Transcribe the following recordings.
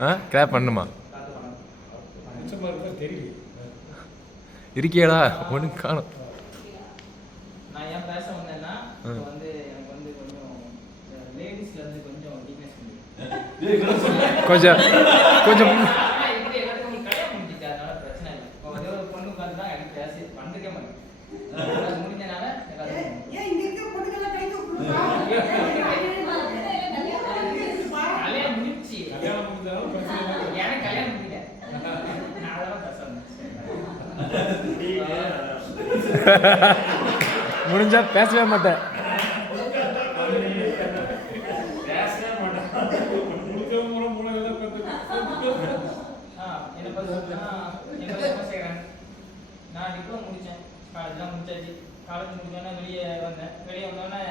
Clap பண்ணுமா இருக்கியாடா ஒன்று காணும். நான் ஏன் பேச வந்தேன்னா வந்து எனக்கு வந்து கொஞ்சம் லேடிஸ்ல இருந்து கொஞ்சம் வீக்னஸ் கொஞ்சம் கொஞ்சம் எப்படி எல்லாருக்கும் கல்யாணம் முடிஞ்சிச்சு, அதனால பிரச்சனை இல்லை. இப்போ ஒரே ஒரு பொண்ணு உட்காந்து தான் எனக்கு பேசி வந்துக்க மாட்டேன். முடிஞ்சனால கல்யாணம் முடிச்சு எனக்கு கல்யாணம் முடியல, நான் அதெல்லாம் பேச முடிஞ்சா பேசவே மாட்டேன். நான் டிப்ளமோ முடித்தேன், காலேஜ்லாம் முடிச்சாச்சு. காலேஜ் முடிச்சோன்னே வெளியே வந்தோடனே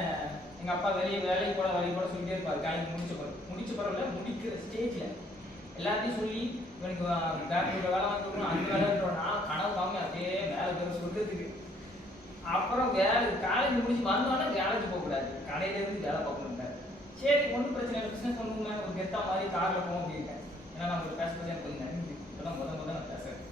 எங்கள் அப்பா வேலைக்கு போட சொல்லிட்டே இருப்பார். காலேஜ் முடிச்ச பிறகு முடிக்கிற ஸ்டேஜில் எல்லாத்தையும் சொல்லி எனக்கு பேங்க்ல வேலை வாங்கி கொடுக்கணும், அந்த வேலை இருக்கணும், நான் கனவு காமி அப்படியே வேலை பேர சொல்றதுக்கு. அப்புறம் காலேஜ் முடிச்சு வந்தோடனே வேலைக்கு போகக்கூடாது, கடையிலேருந்து வேலை பார்க்கணுங்க. சரி ஒன்றும் பிரச்சனை இல்லை, பிஸ்னஸ் பண்ணுவோமே, ஒரு கெத்தா மாதிரி காரில் போவோம் அப்படின்ட்டேன். ஏன்னா நான் ஒரு பேசுறது எனக்கு கொஞ்சம் நன்றி, இப்போதான் முதல் நான் பேசுகிறேன்.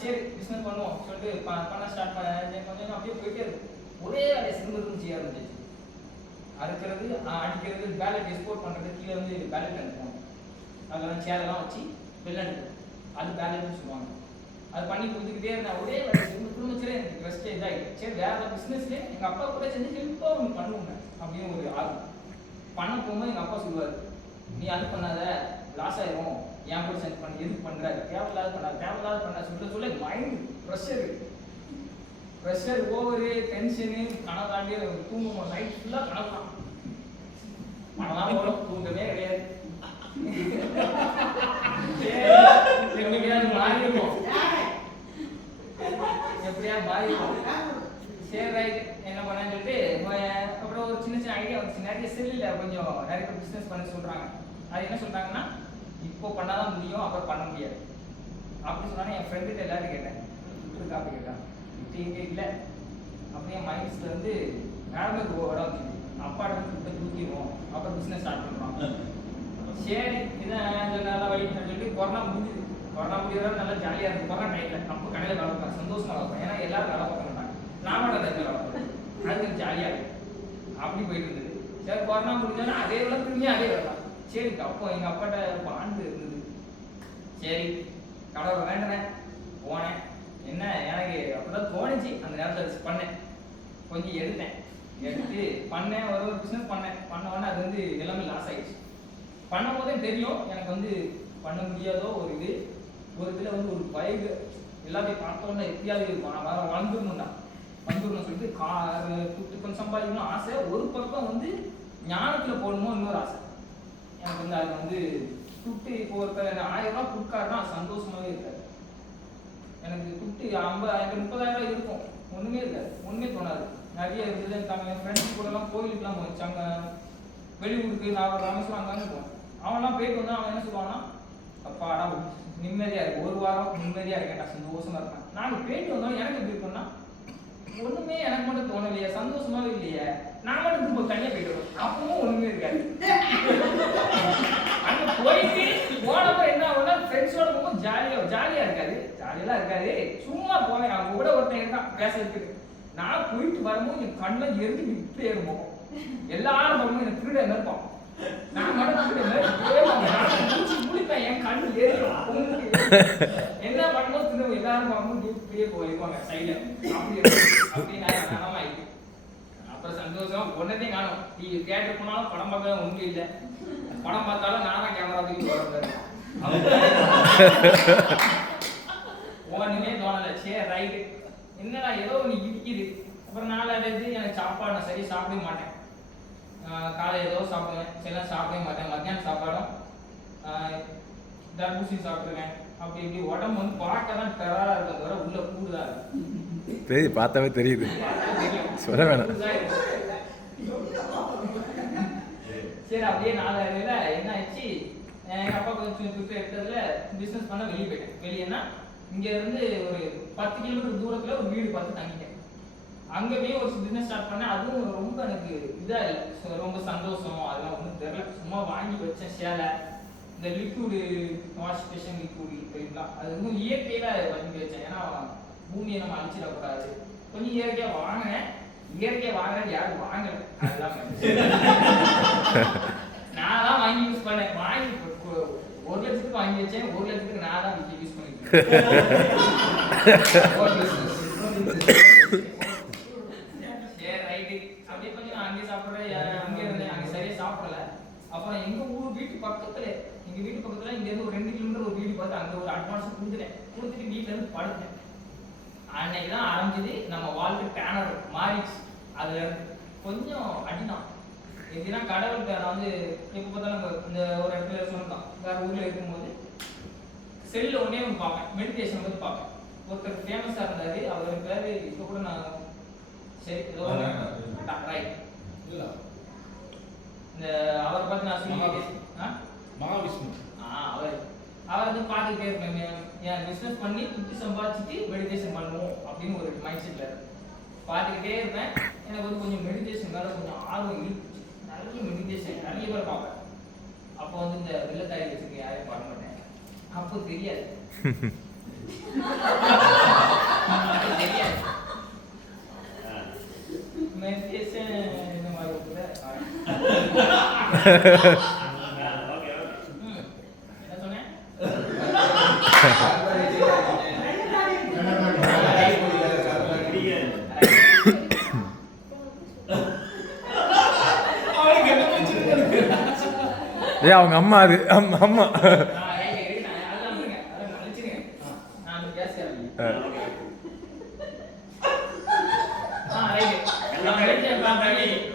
சரி பிஸ்னஸ் பண்ணுவோம் சொல்லிட்டு பண்ண ஸ்டார்ட் பண்ண கொஞ்சம் அப்படியே போயிட்டே இருக்கும். ஒரே வேலையை சிறுமதும் செய்ய ஆரம்பிச்சிச்சு. அறுக்கிறது, அடிக்கிறது, பேலட் எக்ஸ்போர்ட் பண்ணுறது, கீழே வந்து பேலட் அனுப்புவோம். அதெல்லாம் சேரெல்லாம் வச்சு வெளில அனுப்புவோம், அது பேலட்னு சொல்லுவாங்க. அது பண்ணி கொடுத்துக்கிட்டே இருந்தேன். ஒரே வேலை திரும்ப எனக்கு ரெஸ்ட் இதாகிட்டு. சரி வேறு பிஸ்னஸ்லேயே எங்கள் அப்பா கூட செஞ்சு ஹெல்ப்பாக ஒன்று பண்ணுவோங்க அப்படின்னு ஒரு ஆர்வம். பண்ண போகும்போது எங்கள் அப்பா சொல்லுவார், நீ அது பண்ணாத, லாஸ் ஆயிரும், என் கூட சென்ட் பண்ணி எதுக்கு பண்ணுறாரு, தேவையில்லாத பண்ண சொல்ல மைண்ட் ப்ரெஷர் ஓவரு, டென்ஷனு, கனவு தூங்குவோம். நைட் ஃபுல்லாக கனவு தான், மனதான் வரும், தூங்கவே கிடையாது. எப்படியா மாறிடும். சரி ரைட் என்ன பண்ணேன்னு சொல்லிட்டு அப்புறம் ஒரு சின்ன ஐடியா வந்துச்சு. நிறைய செல்லில் கொஞ்சம் நிறைய பிஸ்னஸ் பண்ண சொல்கிறாங்க. அது என்ன சொல்கிறாங்கன்னா, இப்போ பண்ணாதான் முடியும், அப்புறம் பண்ண முடியாது அப்படி சொன்னாலும் என் ஃப்ரெண்டுகிட்ட எல்லாரும் கேட்டேன், ட்விட்டர் காப்பி கேட்டான். இப்போ இங்கே இல்லை அப்படியே மைண்ட்ஸில் வந்து மேடமே இடம் வச்சுக்கணும், அப்பாட்ட இப்போ தூக்கிடுவோம், அப்புறம் பிஸ்னஸ் ஸ்டார்ட் பண்ணுறோம். சரி இதான் நல்லா வழி சொல்லிட்டு கொரோனா முடிஞ்சுது. கொரோனா முடியாது நல்லா ஜாலியாக இருக்குது. கொரோனா டைமில் அப்போ கடையில் வேலை பார்ப்பேன், சந்தோஷமாக வேலை பார்ப்பேன். ஏன்னா எல்லாரும் வேலை பார்க்க மாட்டாங்க, நான் மட்டும் அந்த வேலை பார்ப்பேன். அது கொஞ்சம் ஜாலியாக இருக்கும். அப்படி போயிட்டு இருந்தது. சரி கொரோனா முடிஞ்சாலும் அதே வேலை திரும்பி அதே வேலை தான். சரி அப்போ எங்கள் அப்பாட்ட பாண்டு இருந்தது. சரி கடவுளை வேண்டினேன், போனேன். என்ன எனக்கு அப்படிதான் தோணுச்சு அந்த நேரத்தில் பண்ணேன். கொஞ்சம் எடுத்து பண்ணேன். ஒரு பிஸ்னஸ் பண்ண உடனே அது வந்து எல்லாமே லாஸ் ஆகிடுச்சு. பண்ணும் போதே தெரியும் எனக்கு வந்து பண்ண முடியாதோ ஒரு இதில் வந்து ஒரு பைக் எல்லாத்தையும் பார்த்தோன்னா எப்படியாவது வந்துடணும்னு சொல்லிட்டு துட்டு கொஞ்சம் சம்பாதிக்கணும் ஆசை. ஒரு பக்கம் வந்து ஞானத்தில் போடணும் இன்னொரு ஆசை எனக்கு வந்து. அது வந்து துட்டு இப்போ ஒரு 1000 ரூபா கொடுக்காருன்னா சந்தோஷமாகவே இருக்காது. எனக்கு துட்டு 30,000 இருக்கும், ஒன்றுமே இருக்காது, ஒன்றுமே தோணாது. நிறைய இருந்தது. என் ஃப்ரெண்ட்ஸ் கூடலாம் கோயிலுக்குலாம் போச்சு, அங்கே வெளியூருக்கு நான் ராமேஸ்வரம் அங்கே போவேன். அவன்லாம் போயிட்டு வந்தால் அவன் என்ன சொல்லுவான்னா, அப்பாடா நிம்மதியாக இருக்கு, ஒரு வாரம் நிம்மதியாக இருக்கேன், நான் சந்தோஷமா இருக்கேன். நாங்கள் போயிட்டு வந்தோம். எனக்கு எப்படி இருக்குன்னா, ஒன்றுமே எனக்கு மட்டும் தோணலையே, சந்தோஷமாவே இல்லையே, நான் மட்டும் திரும்ப தனியாக போயிட்டு வருவேன். அப்பவும் ஒன்றுமே இருக்காது. அங்கே போயிட்டு போனப்போ என்ன ஆகும்னா, ஃப்ரெண்ட்ஸோட போகும்போது ஜாலியாக இருக்காது. சும்மா போவேன். அவங்க கூட ஒருத்தன் இருக்கான் பேசுறதுக்கு. நான் போயிட்டு வரும்போது என் கண்ணில் எரிஞ்சு இப்படியே இருக்கும். எல்லாரும் வரும்போது எனக்கு திருட இருப்போம். நான் மட்டும் முடிப்பேன், என் கண்ணு எரியும். என்ன பண்ணும்போது திரும்ப எல்லாரும் பார்க்கும்போது இப்படியே போயிருவாங்க சைட்ல. அப்படி நலமா இருக்கு. அப்புறம் சந்தோஷம் ஒன்னதையும் காணும். தியேட்டர் போனாலும் படம் பார்க்க ஒன்றும் இல்லை. படம் பார்த்தாலும் நானா கேமரா தூக்கி போறேன். ஒன்றுமே தோணலை. சரி ரைட்டு, என்னடா ஏதோ ஒன்று இடிக்குது. அப்புறம் நாளாவது எனக்கு சாப்பாடு நான் சரியாக சாப்பிடவே மாட்டேன். காலை ஏதோ சாப்பிடுவேன், சில சாப்பிடவே மாட்டேன். மத்தியானம் சாப்பாடும் தர்பூசணி சாப்பிடுவேன். அப்படி இப்படி உடம்பு வந்து பார்க்க தான் டெரரா இருக்கும், தவிர உள்ள கூடுதா இருக்கும். தெரியுது, பார்த்தாவே தெரியுது, சொல்ல வேணாம். சரி அப்படியே நாளாவதுல என்ன ஆயிடுச்சு, எங்கள் அப்பா கொஞ்சம் துட்டு எடுத்ததுல பிஸ்னஸ் பண்ண வெளியே போயிட்டேன். வெளியேன்னா இங்க இருந்து ஒரு 10 கிலோமீட்டர் தூரத்துல ஒரு வீடு பார்த்து தங்கிட்டேன். அங்க போய் ஒரு பிசினஸ் ஸ்டார்ட் பண்ணேன். அதுவும் ரொம்ப எனக்கு இதா இல்லை, ரொம்ப சந்தோஷம் அதெல்லாம் ஒன்றும் தெரியல. சும்மா வாங்கி வச்சேன் சேலை, இந்த லிக்விடு வாஷ் ஸ்டேஷன் லிக்விடு இருக்குங்களா, அது இன்னும் இயற்கையில வாங்கி வச்சேன். ஏன்னா பூமியை நம்ம அழிச்சிடக்கூடாது. கொஞ்சம் இயற்கையா வாங்கினேன். இயற்கையா வாங்கினது யாரும் வாங்கல, அதுதான் நான் தான் வாங்கி யூஸ் பண்ணேன். வாங்கி 1 லட்சத்துக்கு வாங்கி வச்சேன். 1 லட்சத்துக்கு நான் தான் யூஸ் பண்ணிருக்கேன். சரி ரைட்டு. அப்படியே கொஞ்சம் அங்கே சாப்பிட்றேன், அங்கே இருந்தேன். அங்கே சரியா சாப்பிடல. அப்புறம் எங்க ஊர் வீட்டு பக்கத்துல, எங்க வீட்டு பக்கத்துல இங்க இருந்து ஒரு 2 கிலோமீட்டர் ஒரு வீடு பார்த்து அங்க ஒரு அட்வான்ஸ் கொடுத்துட்டு வீட்டுல இருந்து படுத்தேன். அன்னைக்கு தான் ஆரம்பிச்சது நம்ம வாழ்க்கை டேனர் மாறிச்சு. அதுல கொஞ்சம் அடிதான். எப்படின்னா கடவுளுக்கு நான் வந்து எப்போ பார்த்தாலும் இந்த ஒரு இடத்துல சொல்லலாம், வேற ஊர்ல இருக்கும்போது செல்ல ஒன்னே ஒன்று பார்ப்பேன், மெடிடேஷன் வந்து பார்ப்பேன். ஒருத்தர் ஃபேமஸா இருந்தாரு, அவர் பேரு இப்போ கூட நான் சரி ஏதோ ரைட் இல்லை இந்த அவரை பார்த்து நான் சொல்லி மகாவிஷ்ணு அவர் வந்து பார்த்துக்கிட்டே இருப்பேன். என் பிஸ்னஸ் பண்ணி துட்டு சம்பாதிச்சுட்டு மெடிடேஷன் பண்ணுவோம் அப்படின்னு ஒரு மைண்ட் செட்ல பார்த்துக்கிட்டே இருப்பேன். எனக்கு வந்து கொஞ்சம் மெடிடேஷன் மேலே கொஞ்சம் ஆர்வம் இருந்துச்சு. நிறைய மெடிடேஷன் நிறைய பேர் பார்ப்பேன். அப்போ வந்து இந்த வெள்ளத்தாய் வச்சுருக்கு யாரையும் பார்க்க மாட்டேன். அப்போ தெரியாது தெரியாது மெடிடேஷன் இந்த மாதிரி கூட என்ன சொன்னேன்? அவங்க அம்மா, அது அம்மா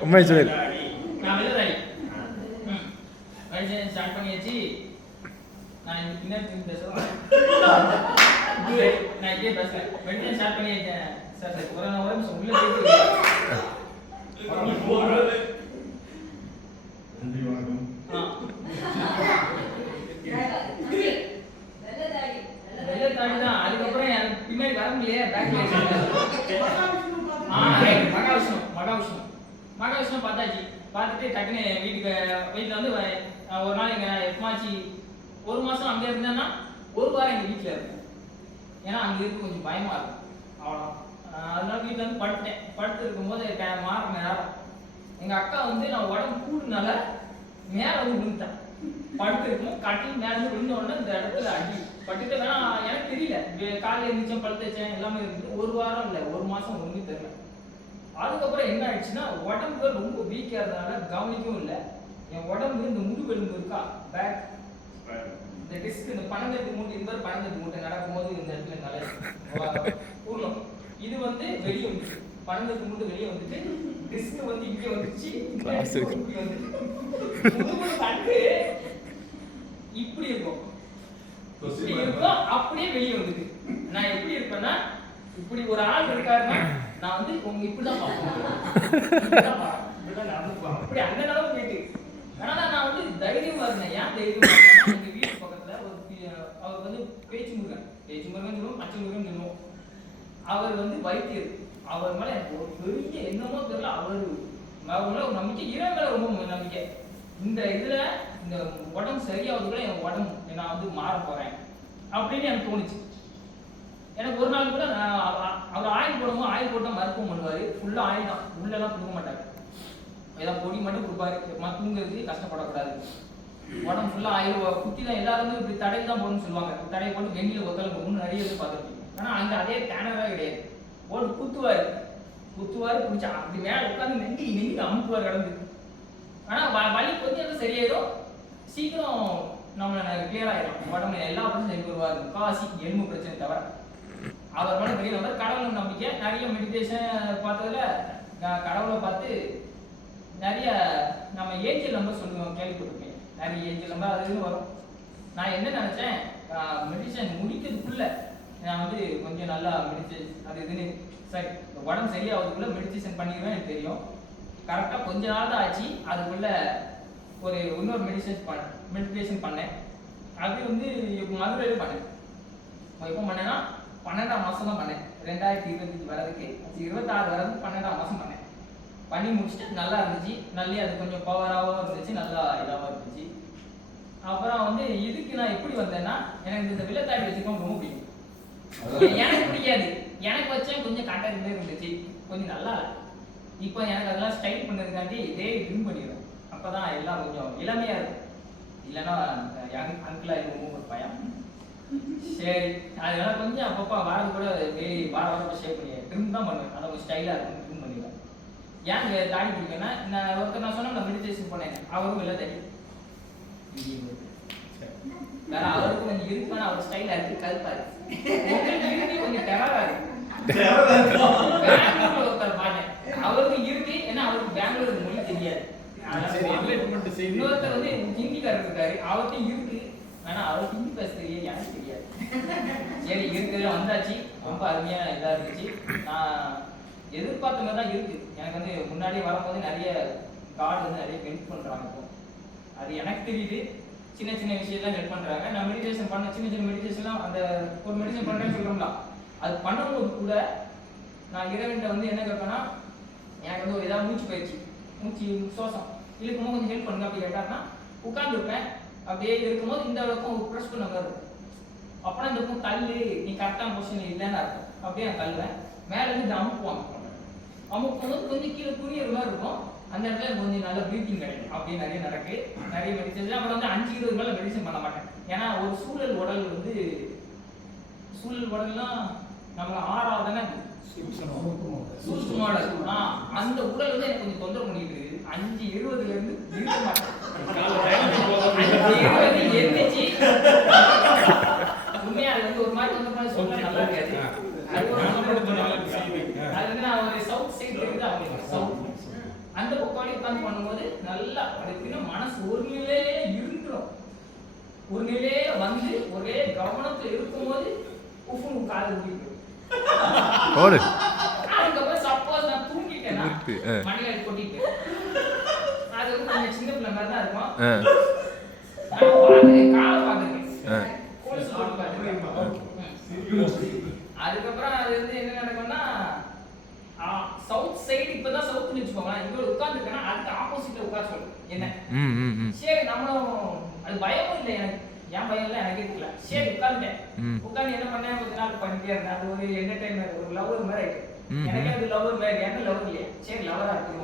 உண்மை சொல்லு. ஸ்டார்ட் பண்ணியாச்சு. நான் பின்னாடி பேசுறேன், நான் இப்படியே பேசுறேன். மெடிடேஷன் ஸ்டார்ட் பண்ணியாச்சேன் சார். சார் ஒரு நிமிஷம் உள்ள நன்றி வணக்கம். வெள்ளத்தாடிதான். அதுக்கப்புறம் எனக்கு பின்னாடி வர முடியல, பேக்ல மகாவிஷ்ணு பார்த்தாச்சு. பார்த்துட்டு டக்குன்னு வீட்டில் வந்து ஒரு நாள் எங்க எப்பமாச்சு 1 மாசம் அங்கே இருந்தேன்னா 1 வாரம் எங்க வீட்டில் இருப்பேன். ஏன்னா அங்கே இருக்க கொஞ்சம் பயமா இருக்கும், அவ்வளோ. அதனால வீட்டில் வந்து படுத்துட்டேன். படுத்து இருக்கும்போது மாற நேரம் எங்க அக்கா வந்து நான் உடம்பு கூடுனால மேலே வந்து விழுந்துட்டேன். படுத்து இருக்கும் கட்டில் மேலே இருந்து விழுந்த உடனே இந்த இடத்துல அடி பட்டுட்டு வேணா எனக்கு தெரியல. காலையில் இருந்துச்சேன், படுத்து வச்சேன், எல்லாமே இருக்குது. 1 வாரம் இல்லை 1 மாசம் ஒன்றுமே தெரியல. அதுக்கப்புறம் என்ன ஆயிடுச்சுன்னா உடம்பு ரொம்ப வீக்கா இருந்தனால கவனிக்கவும் இல்லை. என் உடம்பு இந்த முதுகெலும்பு இருக்கா, பேக் இந்த டிஸ்க், இந்த 12 மூட்டை, இந்த 12 மூட்டை நடக்கும்போது இந்த இடத்துல நல்லா ஊர்லம் இது வந்து வெளியே வந்துச்சு. 12 மூட்டை வெளியே வந்துட்டு டிஸ்க் வந்து இங்கே வந்துச்சு. இப்படி இருக்கும், இப்படி இருக்கும், அப்படியே வெளியே வந்துட்டு. நான் எப்படி இருப்பேன்னா, இப்படி ஒரு ஆள் இருக்காருன்னா நான் வந்து உங்க இப்படிதான் பார்ப்பேன், அப்படி அந்த அளவுக்கு போயிட்டு. ஆனா நான் வந்து தைரியமா இருந்தேன். ஏன் தைரியமா இருந்தேன்னா, எங்க வீட்டு பக்கத்துல அவர் வந்து பேச்சு முருகன் சொல்லுவோம், பச்சை முருகன் சொல்லுவோம். அவர் வந்து வைத்தியர். அவர் மேல எனக்கு ஒரு பெரிய என்னமோ தெரியல, அவர் மேல ஒரு நம்பிக்கை, இவன் மேல ரொம்ப நம்பிக்கை. இந்த இதுல இந்த உடம்பு சரியாவதுக்குள்ள என் உடம்பு நான் வந்து மாற போறேன் அப்படின்னு எனக்கு தோணுச்சு. எனக்கு ஒரு நாள் கூட அவர் ஆயில் போடும்போது ஆயில் போட்டால் மருத்துவம் பண்ணுவார். ஃபுல்லாக ஆயில் தான், உள்ளெல்லாம் கொடுக்க மாட்டாங்க. ஏதாவது பொடி மட்டும் கொடுப்பாரு. தூங்குறதுக்கு கஷ்டப்படக்கூடாது. உடம்பு ஃபுல்லாக ஆயில் குத்தி தான் எல்லாரும் இப்படி தடை தான் போடணும்னு சொல்லுவாங்க. தடையை போட்டு வெண்ணில ஒத்தலை போகணும்னு நிறைய பேர் பார்த்துருக்கீங்க. ஆனால் அங்கே அதே டேனராக கிடையாது. போட்டு குத்துவார் பிடிச்சா அப்படி மேலே உட்காந்து நெங்கி அமுக்குவார் கடந்து. ஆனால் வலி கொஞ்சம் எதுவும் சரியாயிடும், சீக்கிரம் நம்மளை கிளியர் ஆயிடும். உடம்புல எல்லா பிரச்சனையும் சரி வருவார். காசி எலும்பு பிரச்சனை தவிர அவர் மேலே பெரிய நம்பர். கடவுள் நம்பிக்கை. நிறைய மெடிடேஷன் பார்த்ததுல கடவுளை பார்த்து நிறைய நம்ம ஏஞ்சல் நம்பர் சொல்லுவோம், கேள்விப்பட்டிருக்கேன். நிறைய ஏஞ்சல் நம்பர் அதுன்னு வரும். நான் என்ன நினைச்சேன், மெடிடேஷன் முடிக்கிறதுக்குள்ள நான் வந்து கொஞ்சம் நல்லா மெடிடேஷன் அது இதுன்னு சரி உடம்பு சரியாகிறதுக்குள்ள மெடிடேஷன் பண்ணிடுவேன் எனக்கு தெரியும். கரெக்டாக கொஞ்ச நாள் தான் ஆச்சு. அதுக்குள்ள ஒரு இன்னொரு மெடிடேஷன் பண்ணேன். அது வந்து மதுரையில பண்ணேன். எப்போ பண்ணேன்னா 12ஆம் மாதம் தான் பண்ணேன். 2025 வரதுக்கு 26 வரதுக்கு 12ஆம் மாதம் பண்ணேன். பண்ணி முடிச்சுட்டு நல்லா இருந்துச்சு. நல்லே அது கொஞ்சம் பவராகவும் இருந்துச்சு, நல்லா இதாகவும் இருந்துச்சு. அப்புறம் வந்து இதுக்கு நான் எப்படி வந்தேன்னா எனக்கு இந்த வில்லத்தாடி வச்சுக்கோங்க ரொம்ப பிடிக்கும். எனக்கு பிடிக்காது, எனக்கு வச்சேன் கொஞ்சம் கான்டாக்ட் இருந்துச்சு, கொஞ்சம் நல்லா இல்லை. இப்போ எனக்கு அதெல்லாம் ஸ்டைல் பண்ணதுக்காண்டி இதே ட்ரிம் பண்ணிடுவேன். அப்பதான் எல்லாம் கொஞ்சம் இளமையா இருக்கும். இல்லைன்னா அங்கிள் ஆகிடும் ஒரு பயம். சரி, அதனால கொஞ்சம் அப்பப்போ வாரம் கூட டெய்லி வாரம் ஷேப் பண்ணி ட்ரிம் தான் பண்ணுவேன். அதை கொஞ்சம் ஸ்டைலாக இருக்கும், ட்ரிம் பண்ணிடுவேன். ஏன் தாடி பிடிக்குன்னா நான் ஒருத்தர் நான் சொன்ன மெடிடேஷன் பண்ணேன், அவரும் இல்லை தாடி வேற அவருக்கு கொஞ்சம் இருக்கு, அவர் ஸ்டைலா இருக்கு, கருப்பாரு கொஞ்சம் டெரரா இருக்கு. பெங்களூர்ல ஒருத்தர் பார்த்தேன், அவருக்கு இருக்கு, ஏன்னா அவருக்கு பெங்களூர் மொழி தெரியாது. இன்னொருத்தர் வந்து ஹிந்திக்காரர் இருக்காரு, அவருக்கும் இருக்கு, ஆனா அவருக்கு ஹிந்தி பேச தெரியாது, எனக்கு தெரியாது. சரி இருக்குதுல வந்தாச்சு, ரொம்ப அருமையா இதா இருந்துச்சு. நான் எதிர்பார்த்த மாதிரி தான் இருக்கு. எனக்கு வந்து முன்னாடியே வரும்போது நிறைய கார்டு வந்து நிறைய பெண்ட் பண்றாங்க. இப்போ அது எனக்கு தெரியுது, சின்ன சின்ன விஷயம்லாம் ஹெல்ப் பண்றாங்க. நான் மெடிடேஷன் பண்ண சின்ன சின்ன மெடிடேஷன்லாம் அந்த ஒரு மெடிடேஷன் பண்றேன்னு சொல்றோம்ல, அது பண்ணும்போது கூட நான் இறைவன்கிட்ட வந்து என்ன கேட்பேன்னா, எனக்கு வந்து ஏதாவது மூச்சு பயிற்சி, மூச்சு சுவாசம் இழுக்கும்போது கொஞ்சம் ஹெல்ப் பண்ணுங்க அப்படி கேட்டாருன்னா உட்காந்துருப்பேன். அப்படியே இருக்கும்போது இந்த அளவுக்கும் ப்ரெஸ் பண்ண மாதிரி இருக்கும். அப்புறம் இந்த பக்கம் தள்ளு, நீ கரெக்டான பொசிஷன் இல்லைன்னு அர்த்தம். அப்படியே நான் தள்ளுவேன், மேலே இருந்து அமுக்குவாங்க. அமுக்கும்போது கொஞ்சம் கீழே புரியுற மாதிரி இருக்கும். அந்த இடத்துல கொஞ்சம் நல்ல ப்ரீத்திங் கிடைக்கும். அப்படியே நிறைய நடக்கு, நிறைய மெடிடேஷன். அப்புறம் வந்து 5-20 நாள் மெடிடேஷன் பண்ண மாட்டேன். ஏன்னா ஒரு சூழல் உடல் வந்து சூழல் உடல்லாம் நம்ம 6ஆவதுன்னா சூழ்ச்சிமாடல், அந்த உடல் வந்து எனக்கு கொஞ்சம் தொந்தரவு பண்ணிட்டு இருக்கு. 5:20 இருந்து இருக்க மாட்டேன். 5:20 எந்திரிச்சு உண்மையா அது வந்து ஒரு மாதிரி வந்து சொல்ல நல்லா இருக்காது. அது வந்து நான் ஒரு சவுத் சைடு இருந்து அவங்க சவுத் அந்த பக்கம் உட்காந்து பண்ணும்போது நல்லா அதுக்குன்னு மனசு ஒரு நிலையிலே இருந்துடும். ஒரு நிலையில வந்து ஒரே கவனத்துல இருக்கும்போது உஃபுன்னு காது ஊட்டிட்டு அதுக்கப்புறம் சப்போஸ் நான் தூங்கிட்டேன்னா மணில கொட்டிட்டு அது வந்து கொஞ்சம் சின்ன பிள்ளை மாதிரி தான் இருக்கும். காலை பார்த்துருக்கேன், கொலுசு போட்டு பார்த்துருக்கேன். அதுக்கப்புறம் அது வந்து என்ன நடக்கும்னா சவுத் சைடு இப்பதான் சவுத்னு வச்சுக்கோங்க, இங்க உட்கார்ந்துருக்கேன்னா அதுக்கு ஆப்போசிட்ல உட்கார சொல்லுங்க என்ன. சரி நம்மளும் அது பயமும் இல்லை எனக்கு, ஏன் பயம் இல்லை எனக்கே தெரியல. சரி உட்காந்துட்டேன், உட்காந்து என்ன பண்ணேன் கொஞ்ச நாள் பண்ணிட்டே இருந்தேன். அது ஒரு என்டர்டைன்மெண்ட், ஒரு லவர் மாதிரி ஆயிடுச்சு. எனக்கே அது லவர் மாதிரி, என்ன லவர் இல்லையா, சரி லவரா இருக்கும்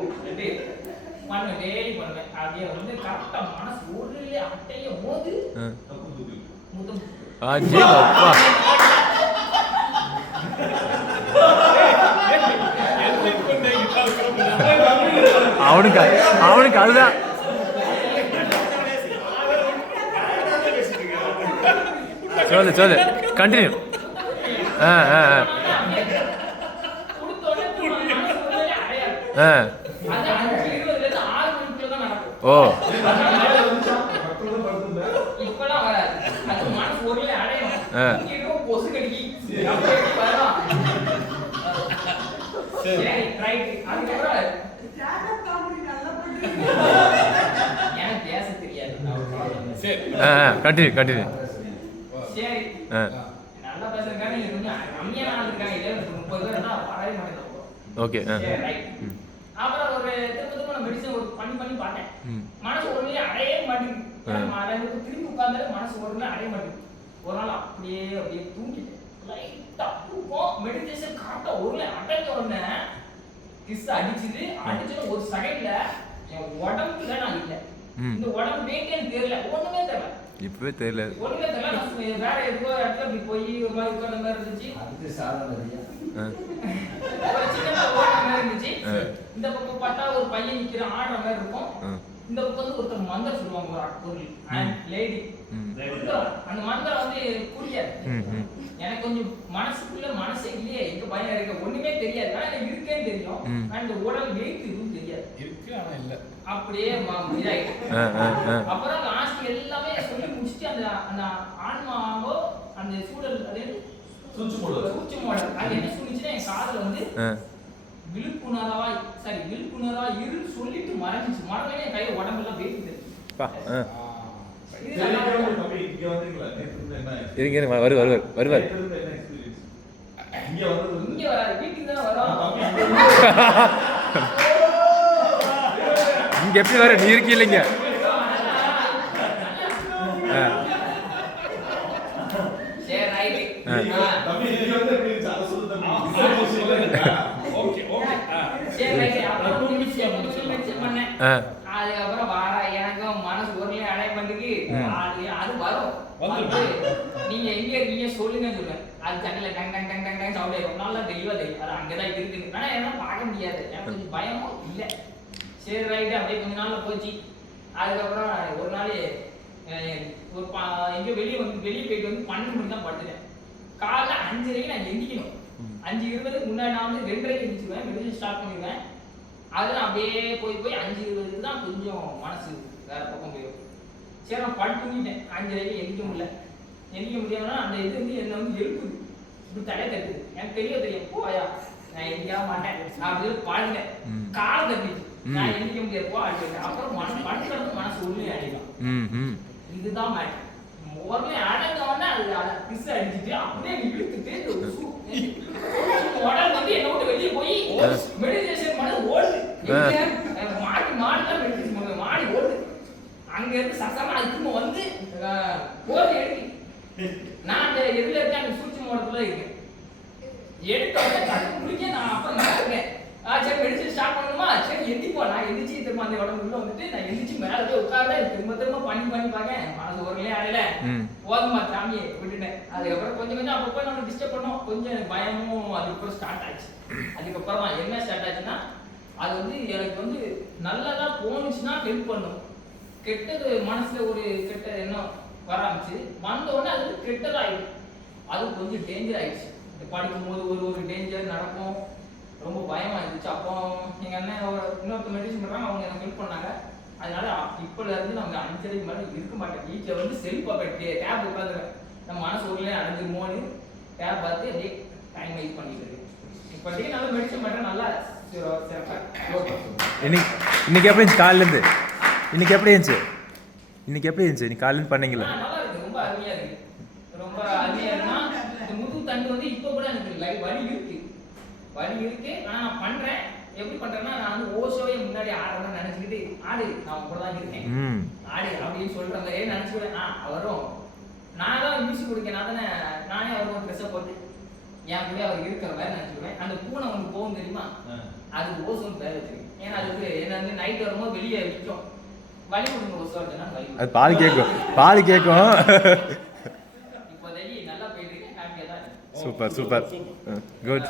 பண்ணுவேன், டெய்லி பண்ணுவேன். அப்படியே வந்து கரெக்டா மனசு ஒரு அட்டைய போது முத்தம் அவனுக்கு அதுதான் சொல்லு கண்டினியூ. ஓ கண்டினியூ. சரி நல்லா பேசுறதுக்காக நீங்க கொஞ்சம் கம்மியான ஆள் இருக்காங்க, இதே 30 பேர் தான் வரவே மாட்டேங்குது. ஓகே அப்புறம் ஒரு திரும்ப நான் மெடிசன் ஒரு பண்ணி பார்த்தேன், மனசு ஒரு நிலை அடையே மாட்டேங்குது. திரும்பி உட்கார்ந்தாலே மனசு ஒரு நிலை அடைய மாட்டேங்குது. ஒரு நாள் அப்படியே தூங்கிட்டேன், லைட்டா தூக்கம். மெடிடேஷன் கரெக்டா ஒரு நிலை அடைஞ்ச உடனே கிஸ் அடிச்சுது ஒரு செகண்ட்ல என் உடம்புல நான் இல்லை. இந்த உடம்பு வெயிட்டே தெரியல, ஒண்ணுமே தெரியல, இப்பவே தெரியல, ஒண்ணுமே தெரியல. வேற ஏதோ இடத்துல இப்படி போய் ஒரு மாதிரி உட்கார்ந்த மாதிரி இருந்துச்சு. அதுக்கு சாதாரண ஒரு சின்ன ஓடுற மாதிரி இருந்துச்சு. இந்த பக்கம் பார்த்தா ஒரு பையன் நிக்கிற ஆடுற மாதிரி இருக்கும். இந்த பக்கம் வந்து ஒருத்தர் மந்திரம் சொல்லுவாங்க, ஒரு லேடி. அந்த மந்திரம் வந்து புரியாது எனக்கு. கொஞ்சம் மனசுக்குள்ள மனசே இல்லையே, எங்க பயம் இருக்க ஒண்ணுமே தெரியாது. ஆனா எனக்கு இருக்கேன்னு தெரியும், ஆனா இந்த உடல் வெயிட் எதுவும் தெரியாது, இருக்கு ஆனா இல்ல. அப்படியே அப்புறம் லாஸ்ட் எல்லாமே சொல்லி முடிச்சுட்டு அந்த ஆன்மாவோ அந்த சூழல் அது சூட்சு மாடல் அது என்ன சொல்லிச்சுன்னா என் காதுல வந்து விழுப்புணர்வா இரு சொல்லிட்டு மறைஞ்சிச்சு. மறந்தே என் கையில உடம்பெல்லாம் வெயிட் வருவார். இங்க வராது, வீட்டுக்கு தான் வரும். இங்க எப்படி வர, நீ இருக்கீங்க? பண்ணேன். ஆ. அதுக்கப்புறம் வாடா எனக்கும் மனசு ஒருலையும் அடைய மாட்டேங்குது. அது வரும். வந்து நீங்க எங்க இருக்கீங்க சொல்லுங்கன்னு சொல்லுவேன். அது ஜன்னல டங் டங் டங் டங் டங் சவுண்ட் கேட்கும். நல்லா தெளிவா தெரியும். அது அங்கதான் இருக்குது. ஆனா என்னால பார்க்க முடியாது. எனக்கு கொஞ்சம் பயமும் இல்ல. சரி ரைட்டு அப்படியே கொஞ்ச நாள்ல போச்சு. அதுக்கப்புறம் ஒரு நாள் ஒரு எங்கேயோ வெளியே போயிட்டு வந்து 12 மணிக்கு தான் படுத்துட்டேன். காலைல 5:30க்கு நான் எந்திக்கணும். 5:20க்கு முன்னாடி நான் வந்து 2:30க்கு எந்திரிச்சுவேன். மெடிசன் ஸ்டார்ட் பண்ணிடுவேன். அதெல்லாம் அப்படியே போய் 5:20க்கு தான் கொஞ்சம் மனசு வேற பக்கம் போயிடும். சரி நான் படுத்து தூங்கிட்டேன். 5:30க்கு எந்திக்க முடியாமனா அந்த இது வந்து என்னை வந்து எழுப்புது. இப்படி தலையை தட்டுது. எனக்கு தெரியும் போயா நான் எந்திக்க மாட்டேன் அப்படின்னு பாடுங்க. காலை தட்டிச்சு. நான் எந்திக்க முடியாது போ அடிச்சு. அப்புறம் படுத்துறது மனசு உள்ளே அடிக்கும். இதுதான் மேட்டர். உடனே அடங்கவனா அது பிஸ் அடிச்சுட்டு அப்படியே இழுத்துட்டு உடல் வந்து என்ன விட்டு வெளியே போய் மெடிடேஷன் பண்ண ஓடுது. மாடிலாம் மெடிடேஷன் பண்ணுவேன். மாடி ஓடுது. அங்க இருந்து சசமா திரும்ப வந்து போதை எடுக்கு. நான் அந்த எதுல இருக்கேன் அந்த சூழ்ச்சி மோடத்துல இருக்கேன். எடுத்த உடனே முடிக்க நான் அப்புறம் இருக்கேன். சரி மெடிசன் ஸ்டார்ட் பண்ணணுமா? சரி எந்திப்போ. நான் எந்திரிச்சு திரும்ப அந்த உடம்பு உள்ள வந்துட்டு நான் எந்திரிச்சு மேலே போய் உட்கார்றேன். திரும்ப பண்ணி பார்க்கேன். மனசு ஒருலையே அடையல. போதுமா சாமியை விட்டுட்டேன். அதுக்கப்புறம் கொஞ்சம் அப்பப்போ நம்ம டிஸ்டர்ப் பண்ணோம். கொஞ்சம் பயமும் அதுக்கப்புறம் ஸ்டார்ட் ஆச்சு. அதுக்கப்புறமா என்ன ஸ்டார்ட் ஆச்சுன்னா அது வந்து எனக்கு வந்து நல்லதா போனுச்சுன்னா ஹெல்ப் பண்ணும். கெட்டது மனசுல ஒரு கெட்ட எண்ணம் வர ஆரம்பிச்சு வந்த உடனே அது கெட்டதாயிடும். அது கொஞ்சம் டேஞ்சர் ஆயிடுச்சு. படிக்கும்போது ஒரு டேஞ்சர் நடக்கும். ரொம்ப பயமா இருந்துச்சு. அப்போ எங்க அண்ணன் இன்னொருத்த மெடிசன் பண்றாங்க. அவங்க எனக்கு ஹெல்ப் பண்ணாங்க. அதனால இப்பல இருந்து நம்ம 5:30க்கு மேல இருக்க மாட்டேன். வீட்டுல வந்து செல்ஃபா கட்டி டேப் உட்காந்துருவேன். நம்ம மனசு ஊர்லயே அடைஞ்சிருமோன்னு டேப் பார்த்து அப்படியே டைம் வைஸ் பண்ணிட்டு இருக்கு. இப்போதைக்கு நல்லா மெடிசன் பண்றேன். நல்லா இன்னைக்கு எப்படி இருந்துச்சு காலிலேருந்து? இன்னைக்கு எப்படி இருந்துச்சு? இன்னைக்கு காலிலேருந்து பண்ணீங்களா? நல்லா இருக்கு. ரொம்ப அருமையா இருக்கு. ரொம்ப அருமையா இருக்குன்னா இந்த முதுகு தண்டு வந்து இப்போ கூட எனக்கு வலி இருக்கு. ஆனா நான் பண்றேன். எப்படி பண்றேன்னா நான் வந்து ஓஷோவே முன்னாடி ஆடுறேன்னு நினைச்சுக்கிட்டு ஆடு நான் கூட தான் இருக்கேன். ஆடு அப்படின்னு சொல்ற மாதிரியே நினைச்சுக்கிறேன். வரும். நான் தான் மியூசிக் கொடுக்கேன். நானே அவருக்கு ட்ரெஸ்ஸை போட்டு என் கூட அவர் இருக்கிற மாதிரி நினைச்சுக்கிறேன். அந்த பூனை ஒன்று போகும் தெரியுமா? அது ஓசோன்னு பேர் வச்சிருக்கேன். ஏன்னா அது வந்து என்ன வந்து நைட் வரும்போது வெளியே விற்கும். வலி கொடுங்க ஓசோ அப்படின்னா வலி. அது பால் கேட்கும். இப்போதைக்கு நல்லா போயிட்டு இருக்கேன். ஹாப்பியா தான் இருக்கு. Super good.